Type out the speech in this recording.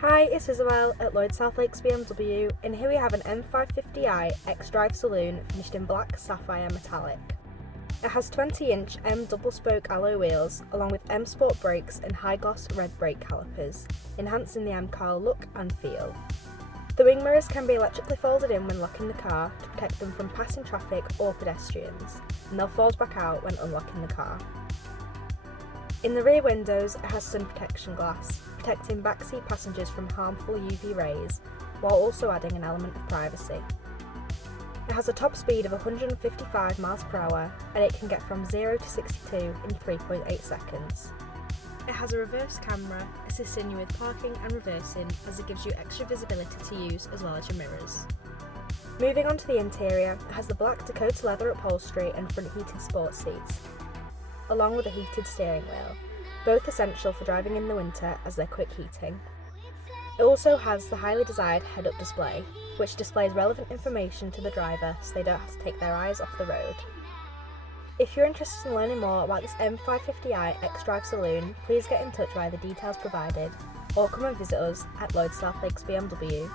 Hi, it's Isabel at Lloyd South Lakes BMW, and here we have an M550i xDrive Saloon finished in Black Sapphire Metallic. It has 20-inch M double-spoke alloy wheels, along with M Sport brakes and high-gloss red brake calipers, enhancing the M car look and feel. The wing mirrors can be electrically folded in when locking the car to protect them from passing traffic or pedestrians, and they'll fold back out when unlocking the car. In the rear windows, it has sun protection glass, protecting backseat passengers from harmful UV rays, while also adding an element of privacy. It has a top speed of 155 miles per hour, and it can get from 0 to 62 in 3.8 seconds. It has a reverse camera, assisting you with parking and reversing, as it gives you extra visibility to use as well as your mirrors. Moving on to the interior, it has the Black Dakota Leather upholstery and front heated sports seats, along with a heated steering wheel, both essential for driving in the winter as they're quick heating. It also has the highly desired head-up display, which displays relevant information to the driver so they don't have to take their eyes off the road. If you're interested in learning more about this M550i xDrive Saloon, please get in touch via the details provided, or come and visit us at Lloyd South Lakes BMW.